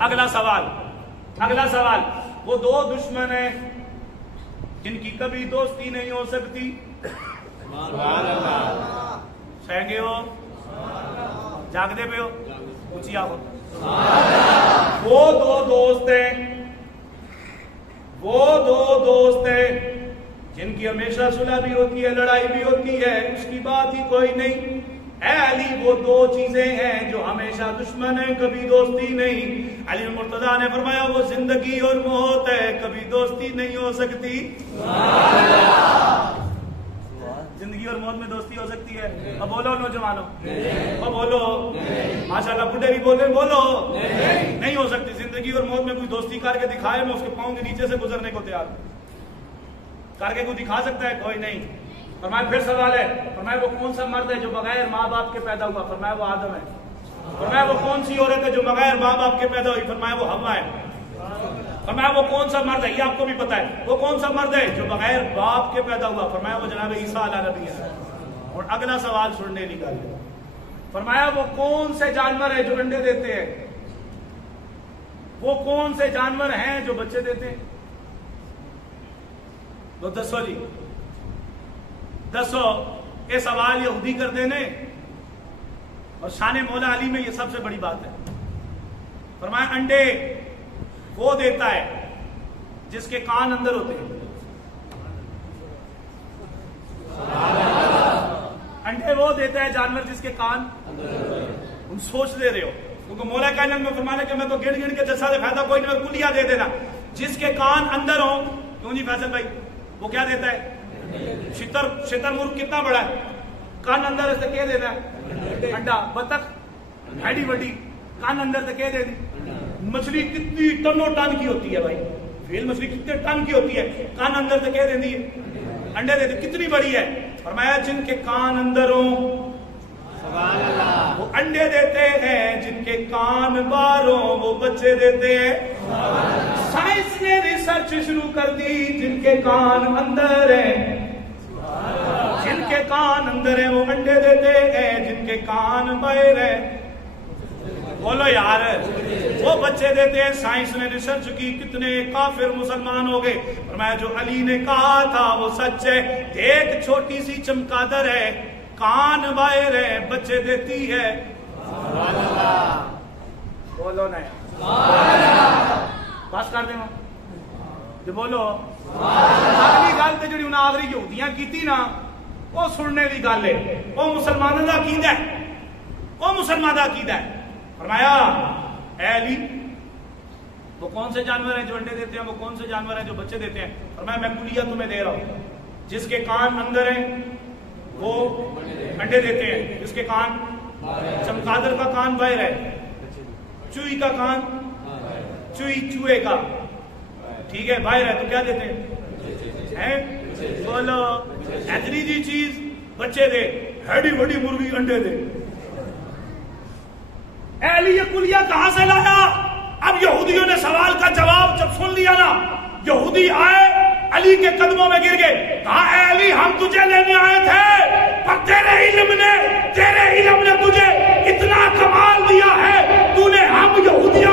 اگلا سوال، وہ دو دشمن ہیں جن کی کبھی دوستی نہیں ہو سکتی. سہیں گے ہو؟ جاگتے پہ ہو؟ اونچی آہو. وہ دو دوست ہیں جن کی ہمیشہ صلح بھی ہوتی ہے، لڑائی بھی ہوتی ہے، اس کی بات ہی کوئی نہیں. اے علی وہ دو چیزیں ہیں جو ہمیشہ دشمن ہیں، کبھی دوستی نہیں. علی مرتضیٰ نے فرمایا وہ زندگی اور موت ہے، کبھی دوستی نہیں ہو سکتی. زندگی اور موت میں دوستی ہو سکتی ہے؟ اب بولو نوجوانوں، اب بولو. ماشاءاللہ بڈھے بھی بولے، بولو. نہیں ہو سکتی. زندگی اور موت میں کوئی دوستی کر کے دکھائے، میں اس کے پاؤں کے نیچے سے گزرنے کو تیار ہوں. کر کے کوئی دکھا سکتا ہے؟ کوئی نہیں. فرمایا پھر سوال ہے، فرمایا وہ کون سا مرد ہے جو بغیر ماں باپ کے پیدا ہوا؟ فرمایا وہ آدم ہے. فرمایا وہ کون سی عورت ہے جو بغیر ماں باپ کے پیدا ہوئی؟ فرمایا وہ حوا ہے. فرمایا وہ کون سا مرد ہے، یہ آپ کو بھی پتا ہے، وہ کون سا مرد ہے جو بغیر باپ کے پیدا ہوا؟ فرمایا وہ جناب عیسیٰ علیہ نبی ہے. اور اگلا سوال سننے کی گل ہے، فرمایا وہ کون سے جانور ہیں جو انڈے دیتے ہیں؟ وہ کون سے جانور ہیں جو بچے دیتے ہیں؟ تو دسو جی، دسو. یہ سوال یہودی کر دینے، اور شان مولا علی میں یہ سب سے بڑی بات ہے. فرمایا انڈے وہ دیتا ہے جس کے کان اندر ہوتے ہیں. انڈے وہ دیتا ہے جانور جس کے کان. تم سوچ دے رہے ہو، کیونکہ مولا کائنات میں فرمانا کہ میں تو گن گن کے جیسا فائدہ کوئی نہیں، کلیا دے دینا. جس کے کان اندر ہوں. کیوں جی فیصل بھائی؟ وہ کیا دیتا ہے؟ شتر مرغ کتنا بڑا ہے؟ کان اندر سے کیا دینا ہے؟ انڈا. بطخ ہیڈی وڈی کان اندر سے کیا دے دی؟ مچھلی کتنی ٹنوں ٹن کی ہوتی ہے بھائی؟ ویل مچھلی کتنے ٹن کی ہوتی ہے؟ کان اندر سے کیا دے دی ہے؟ انڈے دے دی. کتنی بڑی ہے؟ فرمایا جن کے کان اندر ہوں وہ انڈے دیتے ہیں، جن کے کان باہر ہوں وہ بچے دیتے ہیں. سائنس نے ریسرچ شروع کر دی، جن کے کان اندر ہیں، جن کے کان اندر ہیں وہ انڈے دیتے ہیں، جن کے کان باہر ہیں بولو یار وہ بچے دیتے ہیں. سائنس نے ریسرچ کی، کتنے کافر مسلمان ہو گئے. فرمایا جو علی نے کہا تھا وہ سچ ہے. ایک چھوٹی سی چمگادڑ ہے، کان باہر ہے، بچے دیتی ہے. بولو نہیں بس کر دیں جو بولو. اگلی گل تو جی انہیں آخری یہودیاں کیتی نا، وہ سننے کی گل ہے. وہ مسلمانوں کا عقیدہ ہے، وہ مسلمان کا عقیدہ ہے. فرمایا اے علی وہ کون سے جانور ہیں جو انڈے دیتے ہیں؟ وہ کون سے جانور ہیں جو بچے دیتے ہیں؟ فرمایا میں کلیہ تمہیں دے رہا ہوں. جس کے کان اندر ہیں وہ انڈے دیتے ہیں، جس کے کان، چمگادڑ کا کان باہر ہے، چوئی کا کان، چوہے کا ٹھیک ہے باہر ہے، تو کیا دیتے ہیں؟ بولو ایتنی جی چیز بچے دے، ہیڈی بڑی مرغی انڈے دے. اے علی یہ کلیہ کہاں سے لایا؟ اب یہودیوں نے سوال کا جواب جب سن لیا نا، یہودی آئے علی کے قدموں میں گر گئے، کہا اے علی ہم تجھے لینے آئے تھے، پر تیرے علم نے تجھے اتنا کمال دیا ہے، تو نے ہم یہودی